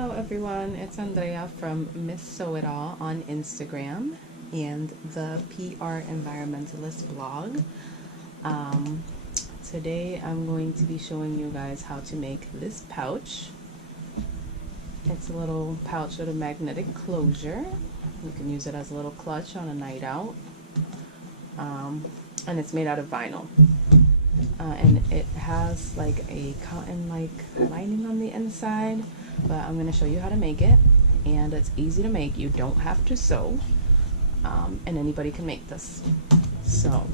Hello everyone, it's Andrea from Miss Sew It All on Instagram and the PR Environmentalist blog. Um, Today I'm going to be showing you guys how to make this pouch. It's a little pouch with a magnetic closure. You can use it as a little clutch on a night out. And it's made out of vinyl. And it has like a cotton-like lining on the inside, but I'm going to show you how to make it, and it's easy to make. You don't have to sew, and anybody can make this. So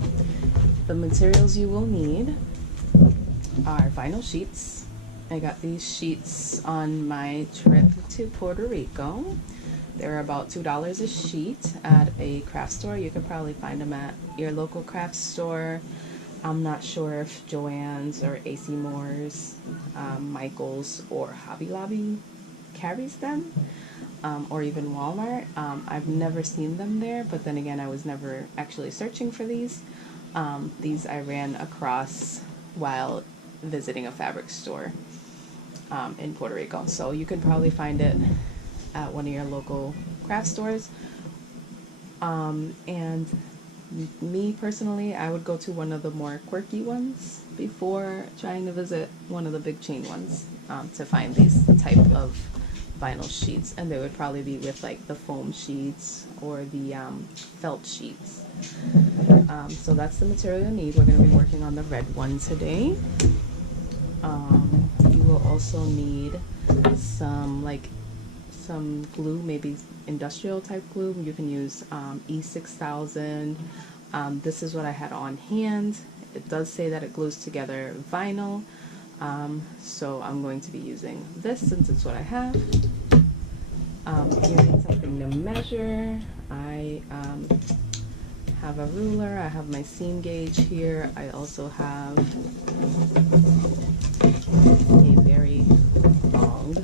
the materials you will need are vinyl sheets. I got these sheets on my trip to Puerto Rico. They're about $2 a sheet at a craft store. You could probably find them at your local craft store. I'm not sure if Joann's or AC Moore's, Michael's, or Hobby Lobby carries them, or even Walmart. I've never seen them there, but then again, I was never actually searching for these. These I ran across while visiting a fabric store in Puerto Rico. So you could probably find it at one of your local craft stores. And me personally, I would go to one of the more quirky ones before trying to visit one of the big chain ones to find these type of vinyl sheets, and they would probably be with like the foam sheets or the felt sheets. So that's the material you'll need. We're going to be working on the red one today. You will also need some glue, maybe industrial type glue. You can use E6000. This is what I had on hand. It does say that it glues together vinyl, so I'm going to be using this since it's what I have. You need something to measure. I have a ruler. I have my seam gauge here. I also have a very long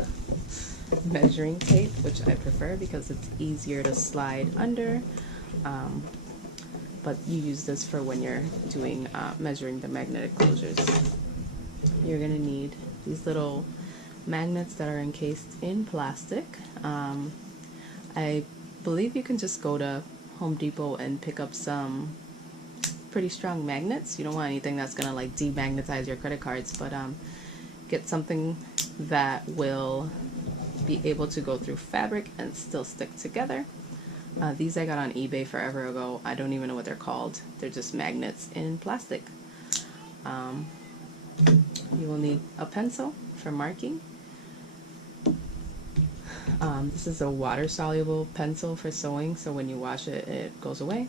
measuring tape, which I prefer because it's easier to slide under, but you use this for when you're doing measuring the magnetic closures. You're going to need these little magnets that are encased in plastic. I believe you can just go to Home Depot and pick up some pretty strong magnets. You don't want anything that's going to like demagnetize your credit cards, but get something that will be able to go through fabric and still stick together. These I got on eBay forever ago. I don't even know what they're called. They're just magnets in plastic. You will need a pencil for marking. This is a water-soluble pencil for sewing, so when you wash it, it goes away.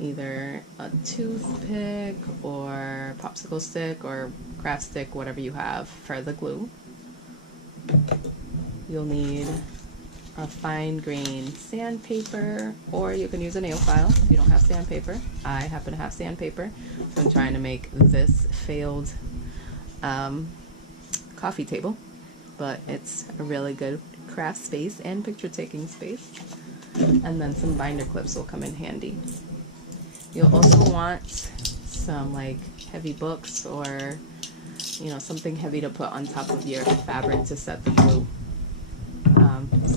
Either a toothpick or popsicle stick or craft stick, whatever you have for the glue. You'll need a fine grain sandpaper, or you can use a nail file if you don't have sandpaper. I happen to have sandpaper, so I'm trying to make this failed coffee table, but it's a really good craft space and picture taking space. And then some binder clips will come in handy. You'll also want some like heavy books or something heavy to put on top of your fabric to set the glue.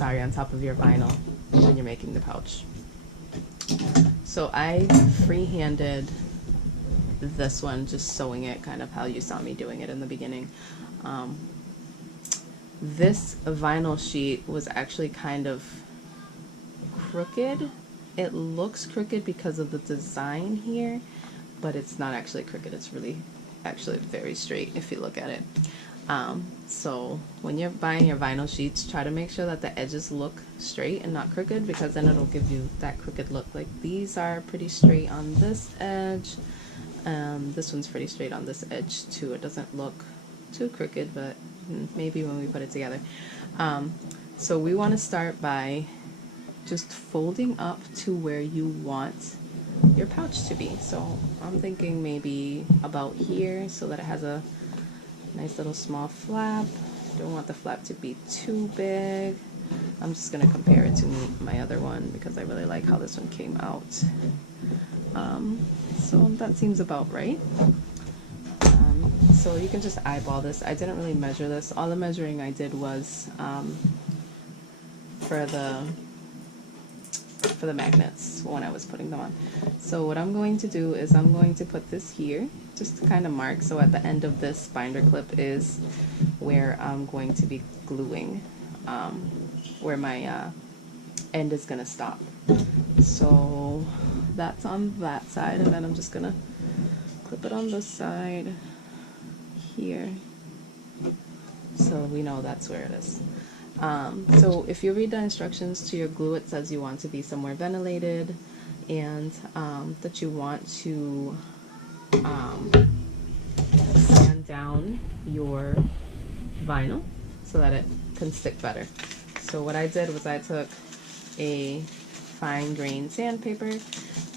On top of your vinyl when you're making the pouch. So I free-handed this one, just sewing it kind of how you saw me doing it in the beginning. This vinyl sheet was actually kind of crooked. It looks crooked because of the design here, but it's not actually crooked. It's really actually very straight if you look at it. So when you're buying your vinyl sheets, try to make sure that the edges look straight and not crooked, because then it'll give you that crooked look. Like these are pretty straight on this edge. This one's pretty straight on this edge too. It doesn't look too crooked, but maybe when we put it together. So we want to start by just folding up to where you want your pouch to be. So I'm thinking maybe about here, so that it has a nice little small flap. Don't want the flap to be too big. I'm just going to compare it to my other one because I really like how this one came out. So that seems about right. So you can just eyeball this. I didn't really measure this. All the measuring I did was for the magnets when I was putting them on. So what I'm going to do is I'm going to put this here just to kind of mark. So at the end of this binder clip is where I'm going to be gluing, where my end is going to stop. So that's on that side, and then I'm just going to clip it on this side here, so we know that's where it is. So if you read the instructions to your glue, it says you want to be somewhere ventilated, and that you want to sand down your vinyl so that it can stick better. So what I did was I took a fine grain sandpaper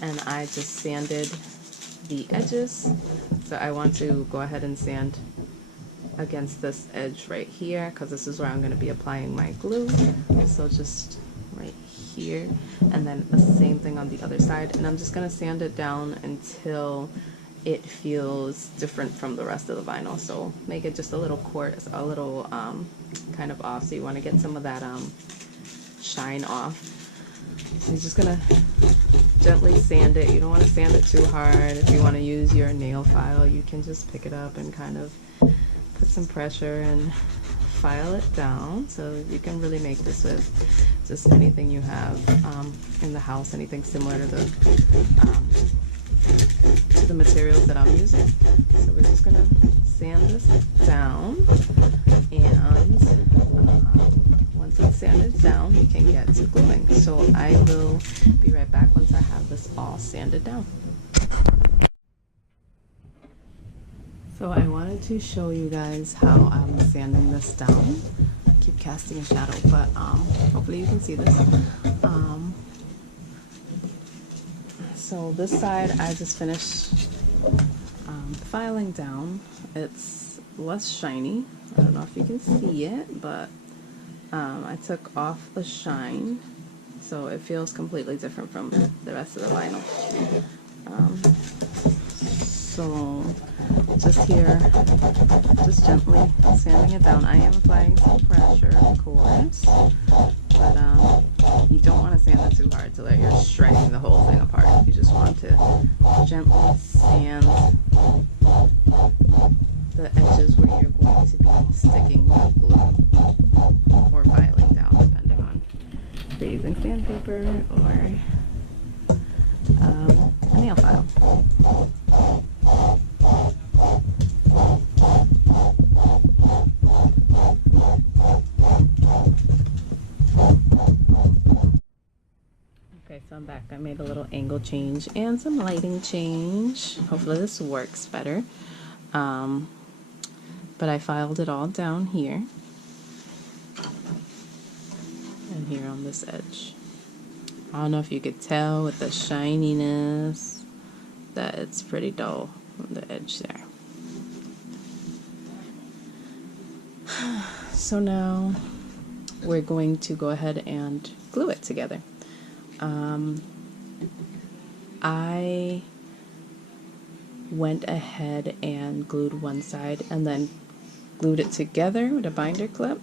and I just sanded the edges. So I want to go ahead and sand against this edge right here, because this is where I'm going to be applying my glue. So just right here, and then the same thing on the other side, and I'm just going to sand it down until it feels different from the rest of the vinyl. So make it just a little coarse, a little kind of off, so you want to get some of that shine off. So you're just gonna gently sand it. You don't want to sand it too hard. If you want to use your nail file, you can just pick it up and kind of put some pressure and file it down. So you can really make this with just anything you have in the house, anything similar to the materials that I'm using. So we're just gonna sand this down, and once it's sanded down, we can get to gluing. So I will be right back once I have this all sanded down. So I wanted to show you guys how I'm sanding this down. I keep casting a shadow, but hopefully you can see this. So this side I just finished filing down. It's less shiny. I don't know if you can see it, but I took off the shine, so it feels completely different from the rest of the vinyl. So just here, just gently sanding it down. I am applying some pressure, of course, but you don't want to sand it too hard so that you're shredding the whole thing apart. You just want to gently sand the edges where you're going to be sticking the glue or filing down, depending on if you're using sandpaper or a nail file. Okay, so I'm back. I made a little angle change and some lighting change. Hopefully this works better. But I filed it all down here and here on this edge. I don't know if you could tell with the shininess that it's pretty dull on the edge there. So now we're going to go ahead and glue it together. I went ahead and glued one side and then glued it together with a binder clip.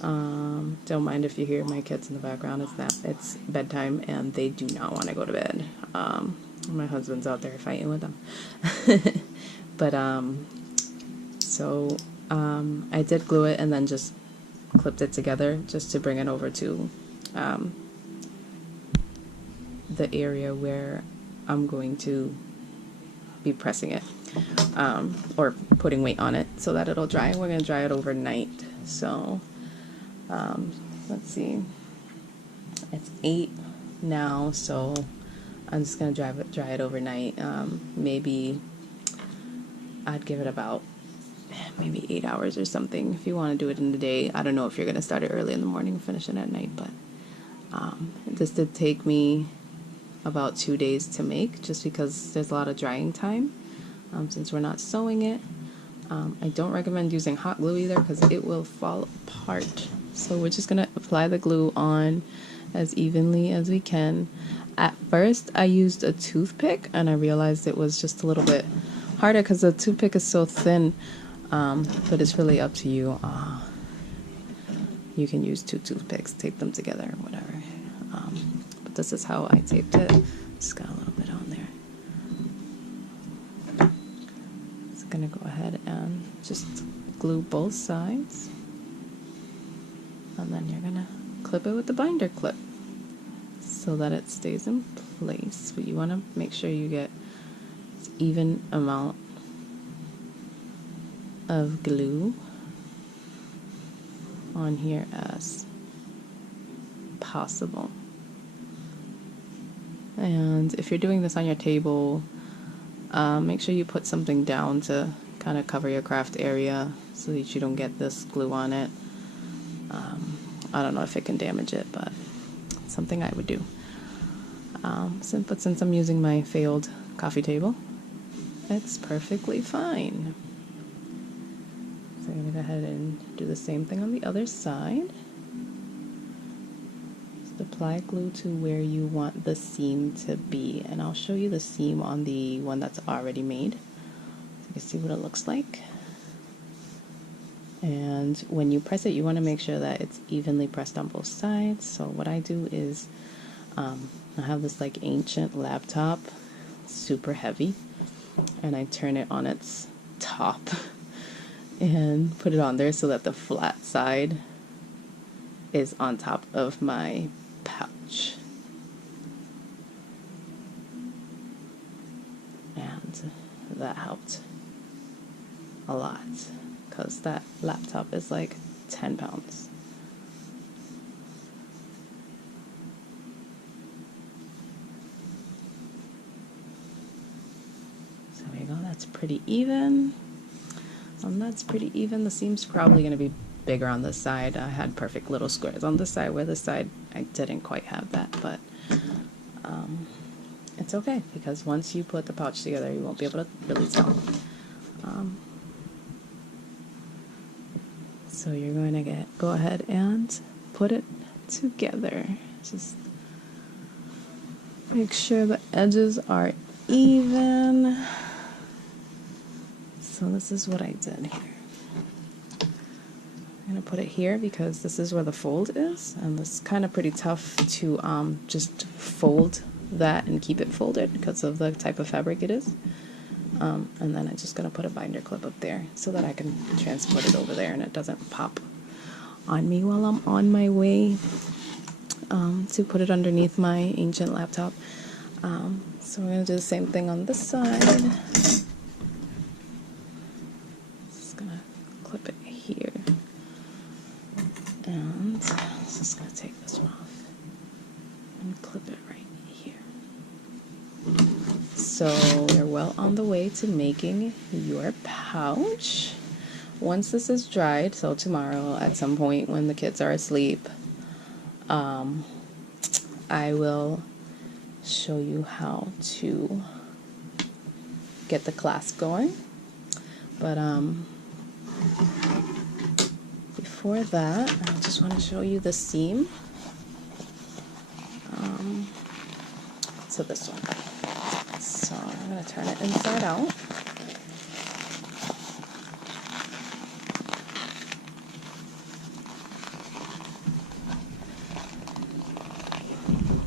Don't mind if you hear my kids in the background. It's bedtime and they do not want to go to bed. My husband's out there fighting with them. But I did glue it and then just clipped it together just to bring it over to the area where I'm going to be pressing it, or putting weight on it so that it'll dry. We're going to dry it overnight. So let's see, it's 8 now, so I'm just going to dry it overnight. Maybe I'd give it about maybe 8 hours or something if you want to do it in the day. I don't know if you're going to start it early in the morning and finish it at night, but this did take me about 2 days to make, just because there's a lot of drying time since we're not sewing it. I don't recommend using hot glue either because it will fall apart. So we're just going to apply the glue on as evenly as we can. At first I used a toothpick and I realized it was just a little bit harder because the toothpick is so thin, but it's really up to you. You can use 2 toothpicks, tape them together or whatever. But this is how I taped it. Just got a little bit on there. Just gonna go ahead and just glue both sides. And then you're gonna clip it with the binder clip so that it stays in place. But you wanna make sure you get an even amount of glue on here as possible. And if you're doing this on your table, make sure you put something down to kind of cover your craft area so that you don't get this glue on it. I don't know if it can damage it, but it's something I would do. But since I'm using my failed coffee table, it's perfectly fine. So I'm going to go ahead and do the same thing on the other side. Just apply glue to where you want the seam to be. And I'll show you the seam on the one that's already made, so you can see what it looks like. And when you press it, you want to make sure that it's evenly pressed on both sides. So what I do is, I have this like ancient laptop, super heavy, and I turn it on its top and put it on there so that the flat side is on top of my pouch. And that helped a lot because that laptop is like 10 pounds. So there you go, that's pretty even. That's pretty even. The seam's probably going to be bigger on this side. I had perfect little squares on this side, where this side I didn't quite have that, but it's okay because once you put the pouch together, you won't be able to really tell. So you're going to go ahead and put it together. Just make sure the edges are even. So this is what I did here. I'm going to put it here because this is where the fold is, and it's kind of pretty tough to just fold that and keep it folded because of the type of fabric it is. And then I'm just going to put a binder clip up there so that I can transport it over there and it doesn't pop on me while I'm on my way to put it underneath my ancient laptop. So we're going to do the same thing on this side. Just going to clip it here. And just going to take this one off and clip it right here. So you're well on the way to making your pouch. Once this is dried, so tomorrow at some point when the kids are asleep, I will show you how to get the clasp going. But before that, I just want to show you the seam. So this one. So I'm going to turn it inside out.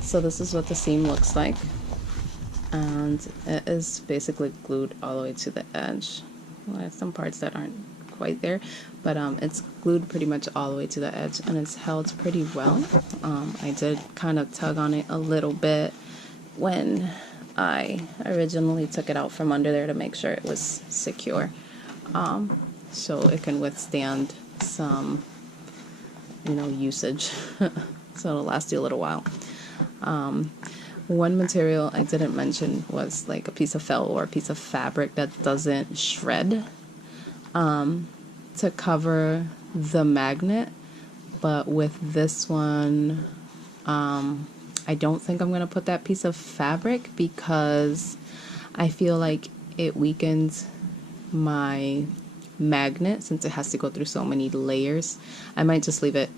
So this is what the seam looks like, and it is basically glued all the way to the edge. Well, there's some parts that aren't quite there, but it's glued pretty much all the way to the edge, and it's held pretty well. I did kind of tug on it a little bit when I originally took it out from under there to make sure it was secure, so it can withstand some, usage, so it'll last you a little while. One material I didn't mention was like a piece of felt or a piece of fabric that doesn't shred, to cover the magnet. But with this one, I don't think I'm going to put that piece of fabric because I feel like it weakens my magnet since it has to go through so many layers. I might just leave it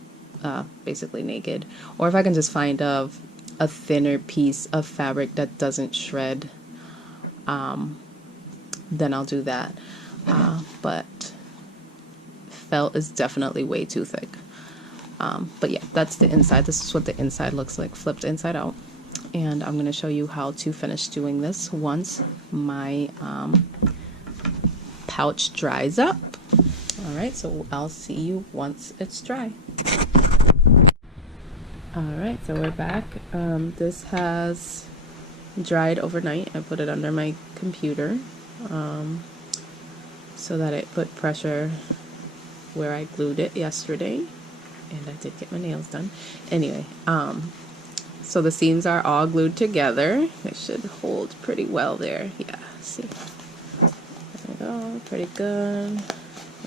basically naked, or if I can just find a thinner piece of fabric that doesn't shred, then I'll do that. But felt is definitely way too thick. But yeah, that's the inside. This is what the inside looks like, flipped inside out. And I'm going to show you how to finish doing this once my pouch dries up. Alright, so I'll see you once it's dry. Alright, so we're back. This has dried overnight. I put it under my computer so that it put pressure where I glued it yesterday. And I did get my nails done. Anyway, so the seams are all glued together. They should hold pretty well there. Yeah, see. There we go, pretty good.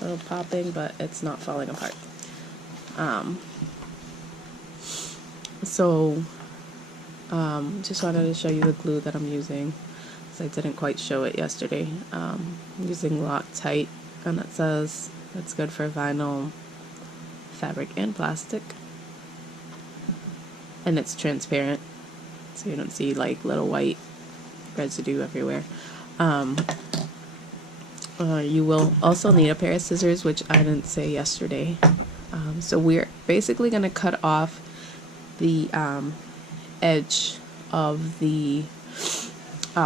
A little popping, but it's not falling apart. Just wanted to show you the glue that I'm using, because I didn't quite show it yesterday. I'm using Loctite, and it says it's good for vinyl, fabric, and plastic. And it's transparent, so you don't see like little white residue everywhere. You will also need a pair of scissors, which I didn't say yesterday. So we're basically going to cut off the edge of the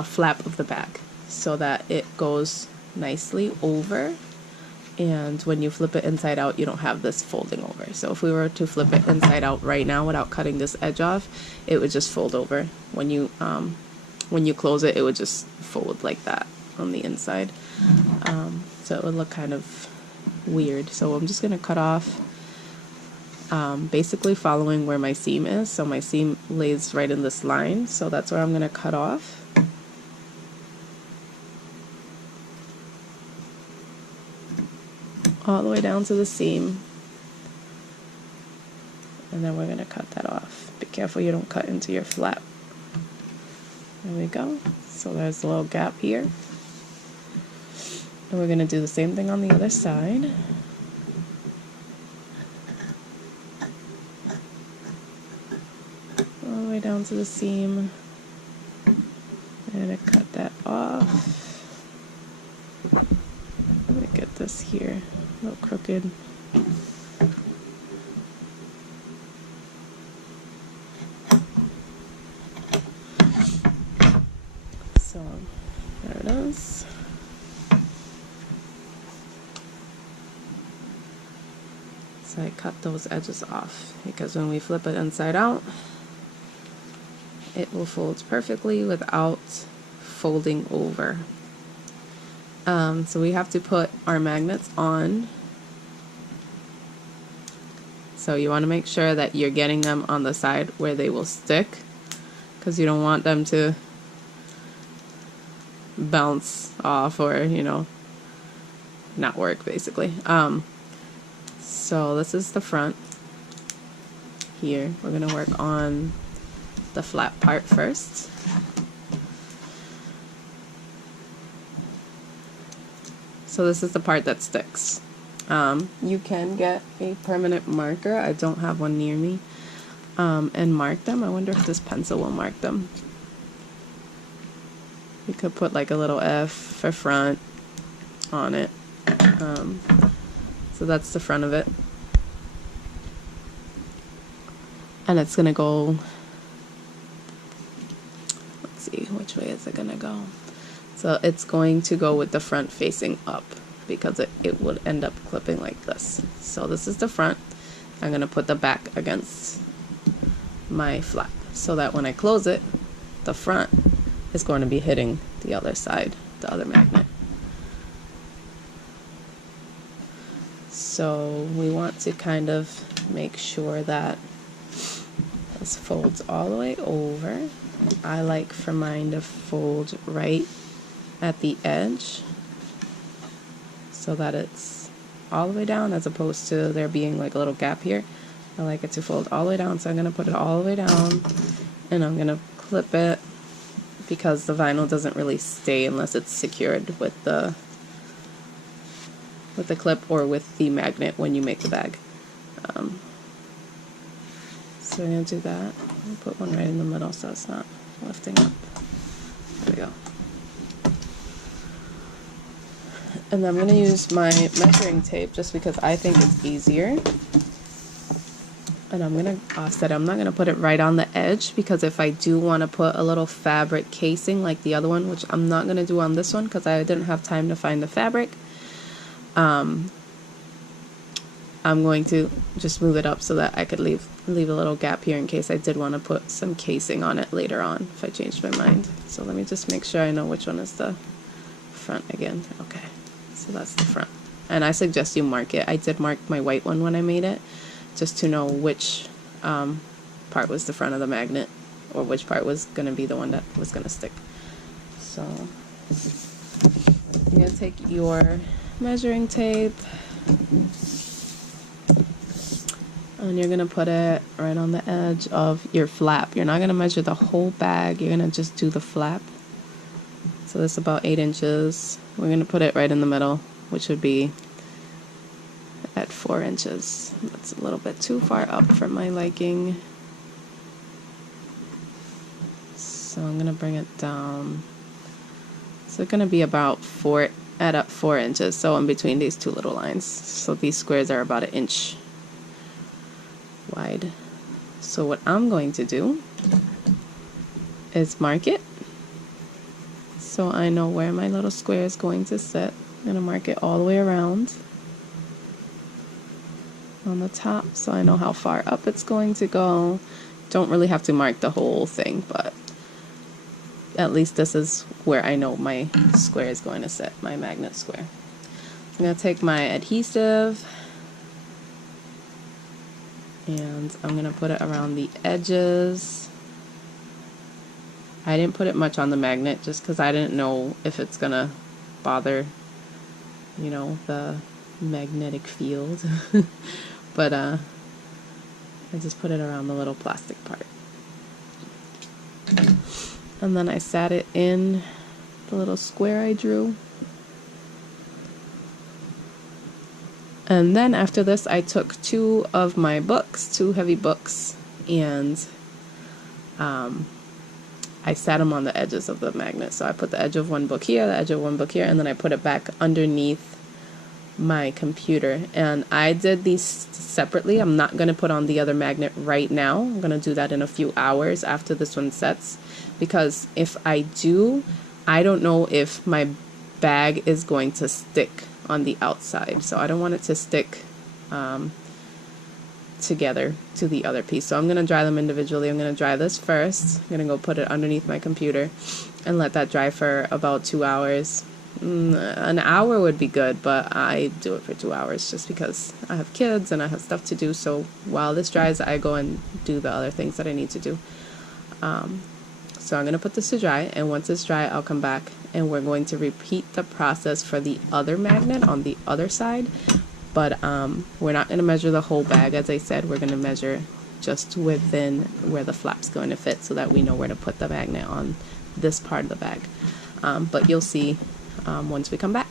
flap of the bag so that it goes nicely over, and when you flip it inside out you don't have this folding over. So if we were to flip it inside out right now without cutting this edge off, it would just fold over. When you close it, it would just fold like that on the inside. So it would look kind of weird. So I'm just going to cut off basically following where my seam is. So my seam lays right in this line, so that's where I'm going to cut off. All the way down to the seam, and then we're going to cut that off. Be careful you don't cut into your flap. There we go. So there's a little gap here. And we're going to do the same thing on the other side. All the way down to the seam. I'm going to cut that off. Let me get this here a little crooked. So there it is. So I cut those edges off because when we flip it inside out, it will fold perfectly without folding over. So we have to put our magnets on. So you want to make sure that you're getting them on the side where they will stick, because you don't want them to bounce off or, you know, not work basically. So this is the front here. We're going to work on the flat part first. So this is the part that sticks. You can get a permanent marker. I don't have one near me. And mark them. I wonder if this pencil will mark them. You could put like a little F for front on it. So that's the front of it. And it's gonna go, let's see, which way is it gonna go? So it's going to go with the front facing up, because it would end up clipping like this. So this is the front. I'm gonna put the back against my flap so that when I close it, the front is going to be hitting the other side, the other magnet. So we want to kind of make sure that this folds all the way over. I like for mine to fold right at the edge so that it's all the way down, as opposed to there being like a little gap here. I like it to fold all the way down, so I'm going to put it all the way down, and I'm going to clip it, because the vinyl doesn't really stay unless it's secured with the clip or with the magnet when you make the bag. So I'm going to do that. I'll put one right in the middle so it's not lifting up. There we go. And I'm going to use my measuring tape just because I think it's easier. And I'm going to offset it. I'm not going to put it right on the edge because if I do want to put a little fabric casing like the other one, which I'm not going to do on this one because I didn't have time to find the fabric, I'm going to just move it up so that I could leave a little gap here in case I did want to put some casing on it later on if I changed my mind. So let me just make sure I know which one is the front again. Okay, so that's the front. And I suggest you mark it. I did mark my white one when I made it, just to know which part was the front of the magnet or which part was going to be the one that was going to stick. So you're going to take your measuring tape and you're going to put it right on the edge of your flap. You're not going to measure the whole bag, you're going to just do the flap. So this is about 8 inches. We're going to put it right in the middle, which would be at 4 inches. That's a little bit too far up for my liking. So I'm going to bring it down. So it's going to be about 4 inches, so in between these two little lines. So these squares are about 1 inch wide. So what I'm going to do is mark it so I know where my little square is going to sit. I'm going to mark it all the way around on the top so I know how far up it's going to go. Don't really have to mark the whole thing, but at least this is where I know my square is going to sit, my magnet square. I'm going to take my adhesive and I'm going to put it around the edges. I didn't put it much on the magnet just because I didn't know if it's going to bother, you know, the magnetic field. But I just put it around the little plastic part. And then I sat it in the little square I drew. And then after this I took 2 of my books, 2 heavy books, and I sat them on the edges of the magnet. So I put the edge of one book here, the edge of one book here, and then I put it back underneath my computer. And I did these separately. I'm not going to put on the other magnet right now. I'm going to do that in a few hours after this one sets, because if I do, I don't know if my bag is going to stick on the outside. So I don't want it to stick together to the other piece. So I'm going to dry them individually. I'm going to dry this first. I'm going to go put it underneath my computer and let that dry for about 2 hours. An hour would be good, but I do it for 2 hours just because I have kids and I have stuff to do. So while this dries, I go and do the other things that I need to do. So I'm going to put this to dry, and once it's dry, I'll come back and we're going to repeat the process for the other magnet on the other side. But we're not going to measure the whole bag. As I said, we're going to measure just within where the flap's going to fit so that we know where to put the magnet on this part of the bag. But you'll see once we come back.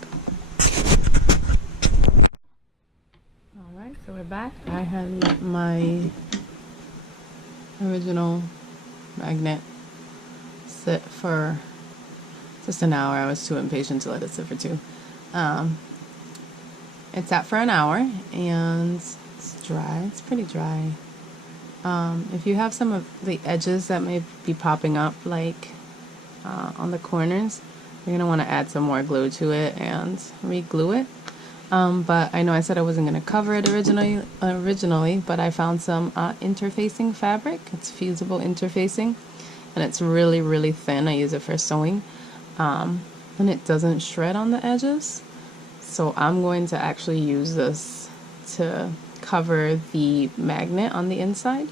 Alright, so we're back. I had let my original magnet sit for just an hour. I was too impatient to let it sit for 2. It sat for an hour and it's dry. It's pretty dry. If you have some of the edges that may be popping up, like on the corners, you're going to want to add some more glue to it and re-glue it. But I know I said I wasn't going to cover it originally, but I found some interfacing fabric. It's fusible interfacing, and it's really, really thin. I use it for sewing, and it doesn't shred on the edges. So I'm going to actually use this to cover the magnet on the inside,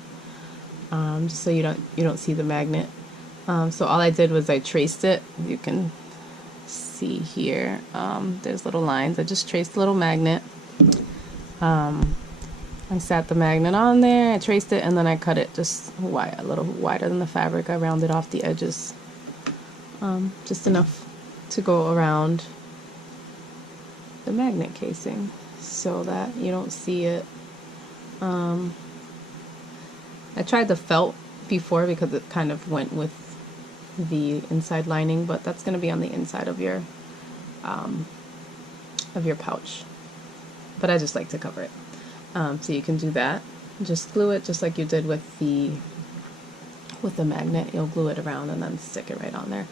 just so you don't see the magnet. So all I did was I traced it. You can see here, there's little lines. I just traced a little magnet. I sat the magnet on there, I traced it, and then I cut it just wide, a little wider than the fabric. I rounded off the edges, just enough to go around the magnet casing so that you don't see it. I tried the felt before because it kind of went with the inside lining, but that's going to be on the inside of your of your pouch, but I just like to cover it. So you can do that. Just glue it just like you did with the magnet. You'll glue it around and then stick it right on there.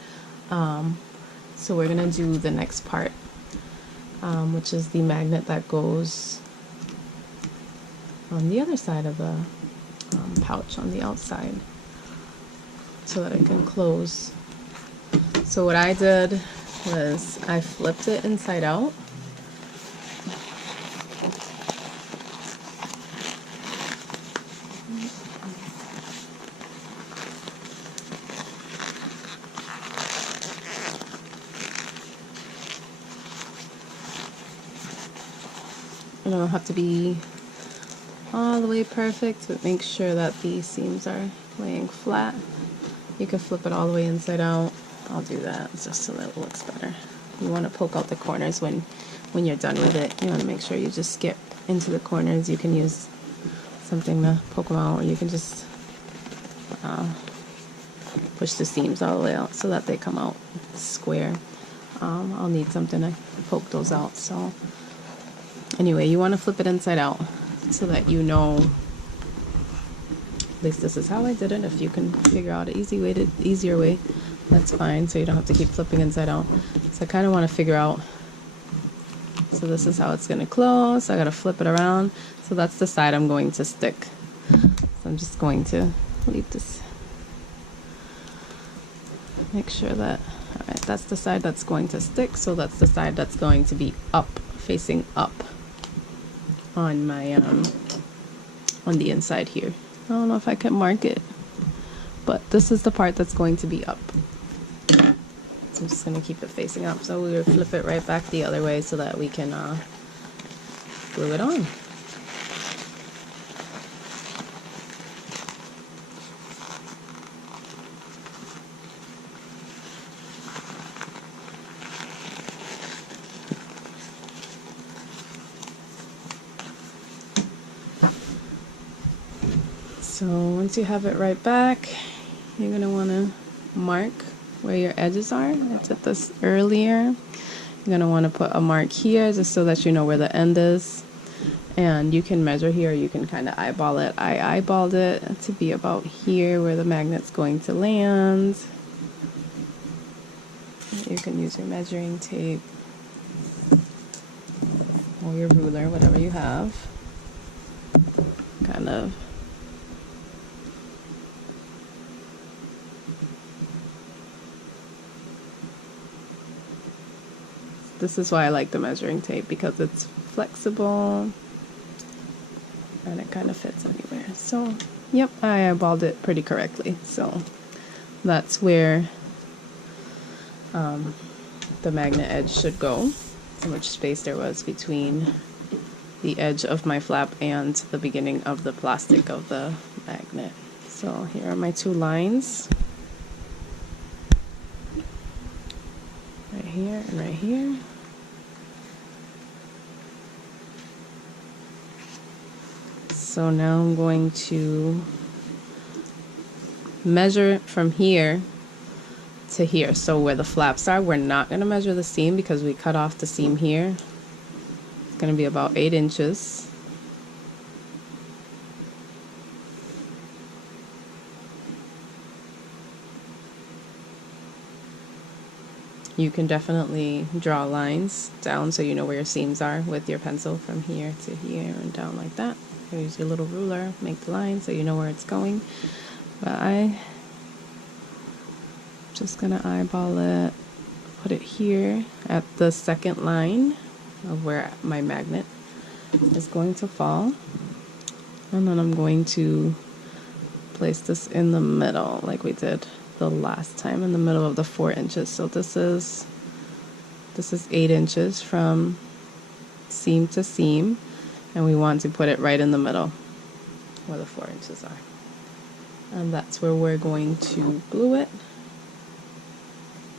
So we're gonna do the next part, which is the magnet that goes on the other side of the pouch, on the outside, so that it can close. So what I did was I flipped it inside out. You don't have to be all the way perfect, but make sure that the seams are laying flat. You can flip it all the way inside out. I'll do that just so that it looks better. You want to poke out the corners when you're done with it. You want to make sure you just skip into the corners. You can use something to poke them out, or you can just push the seams all the way out so that they come out square. I'll need something to poke those out. So anyway, you want to flip it inside out so that you know, at least this is how I did it. If you can figure out an easier way, that's fine, so you don't have to keep flipping inside out. So I kind of want to figure out, so this is how it's going to close. I got to flip it around. So that's the side I'm going to stick. So I'm just going to leave this, make sure that, all right, that's the side that's going to stick. So that's the side that's going to be up, facing up on my on the inside here. I don't know if I can mark it, but this is the part that's going to be up. So I'm just going to keep it facing up. So we'll flip it right back the other way so that we can glue it on. So once you have it right back, you're going to want to mark where your edges are. I did this earlier. You're going to want to put a mark here just so that you know where the end is. And you can measure here, you can kind of eyeball it. I eyeballed it to be about here where the magnet's going to land. You can use your measuring tape or your ruler, whatever you have. Kind of this is why I like the measuring tape, because it's flexible and it kind of fits anywhere. So yep, I eyeballed it pretty correctly. So that's where the magnet edge should go, how much space there was between the edge of my flap and the beginning of the plastic of the magnet. So here are my two lines, right here and right here. So now I'm going to measure from here to here. So where the flaps are, we're not going to measure the seam because we cut off the seam here. It's going to be about 8 inches. You can definitely draw lines down so you know where your seams are with your pencil, from here to here and down like that. Use your little ruler, make the line so you know where it's going. But I'm just gonna eyeball it, put it here at the second line of where my magnet is going to fall. And then I'm going to place this in the middle like we did the last time, in the middle of the 4 inches. So this is 8 inches from seam to seam, and we want to put it right in the middle where the 4 inches are. And that's where we're going to glue it.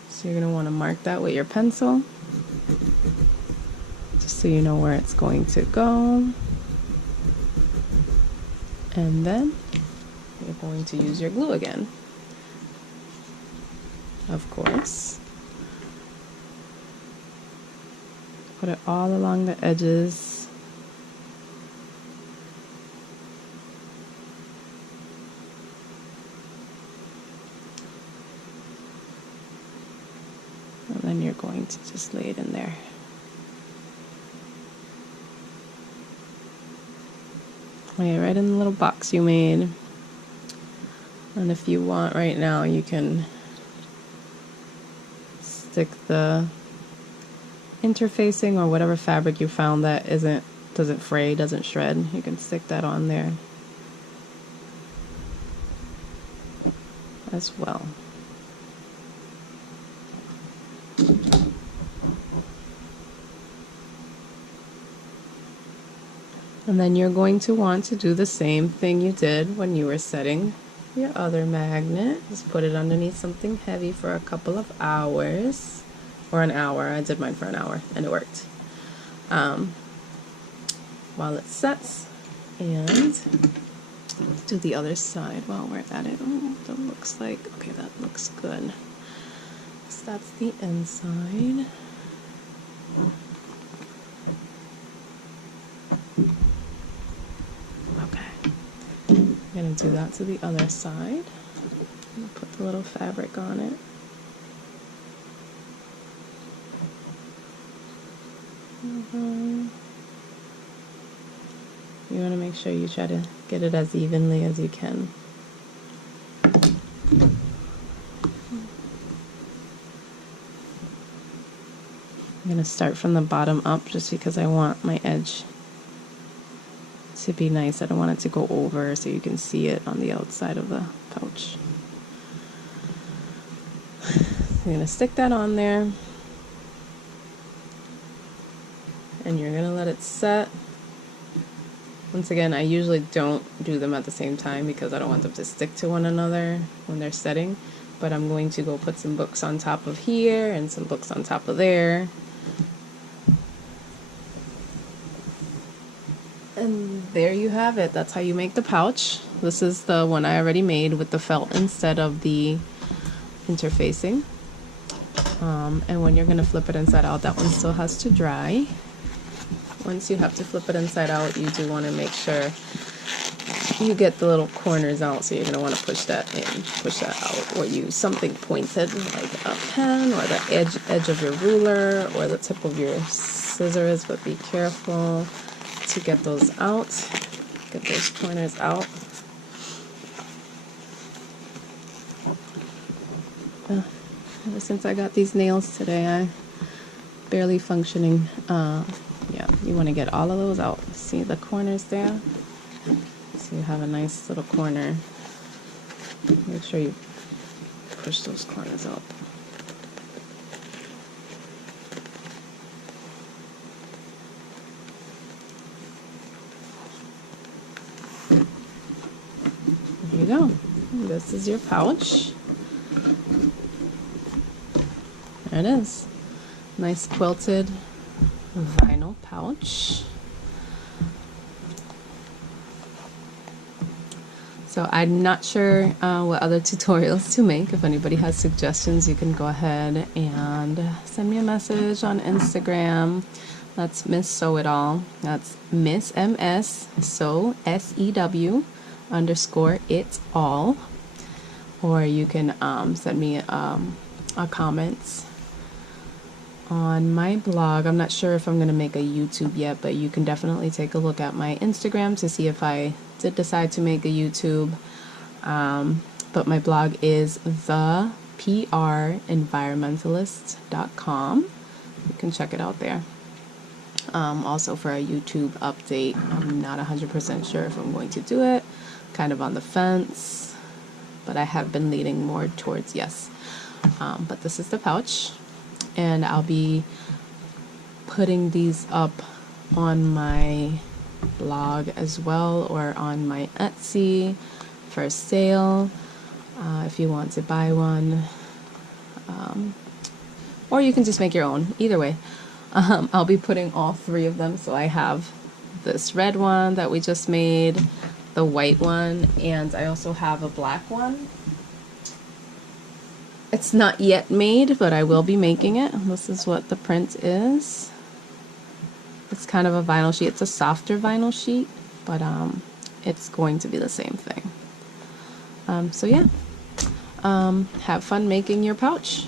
So you're going to want to mark that with your pencil, just so you know where it's going to go. And then you're going to use your glue again, of course. Put it all along the edges. And then you're going to just lay it in there. Lay it right in the little box you made. And if you want right now, you can stick the interfacing or whatever fabric you found that doesn't fray, doesn't shred. You can stick that on there as well. And then you're going to want to do the same thing you did when you were setting your other magnet. Just put it underneath something heavy for a couple of hours, or an hour. I did mine for an hour and it worked. While it sets, and do the other side while we're at it. Oh, that looks like, okay, that looks good. So that's the inside. I'm gonna do that to the other side. I'm gonna put the little fabric on it. You want to make sure you try to get it as evenly as you can. I'm gonna start from the bottom up just because I want my edge to be nice. I don't want it to go over so you can see it on the outside of the pouch. I'm going to stick that on there, and you're going to let it set. Once again, I usually don't do them at the same time because I don't want them to stick to one another when they're setting, but I'm going to go put some books on top of here and some books on top of there. And there you have it. That's how you make the pouch. This is the one I already made with the felt instead of the interfacing. And when you're going to flip it inside out, that one still has to dry. Once you have to flip it inside out, you do want to make sure you get the little corners out, so you're going to want to push that in, push that out, or use something pointed like a pen or the edge of your ruler or the tip of your scissors, but be careful to get those out, get those corners out. Ever since I got these nails today, I barely functioning. Yeah, you want to get all of those out. See the corners there? So you have a nice little corner. Make sure you push those corners out. There you go. This is your pouch. There it is. Nice quilted vinyl pouch. So I'm not sure what other tutorials to make. If anybody has suggestions, you can go ahead and send me a message on Instagram. That's Miss Sew It All. That's Miss MS Sew SEW _ it all. Or you can send me a comments on my blog. I'm not sure if I'm going to make a YouTube yet, but you can definitely take a look at my Instagram to see if I did decide to make a YouTube. But my blog is thePRenvironmentalist.com. You can check it out there. Also for a YouTube update, I'm not 100% sure if I'm going to do it. Kind of on the fence, but I have been leaning more towards yes. But this is the pouch, and I'll be putting these up on my blog as well, or on my Etsy for sale if you want to buy one, or you can just make your own. Either way, I'll be putting all three of them. So I have this red one that we just made, the white one, and I also have a black one. It's not yet made, but I will be making it. This is what the print is. It's kind of a vinyl sheet. It's a softer vinyl sheet, but it's going to be the same thing. So yeah, have fun making your pouch.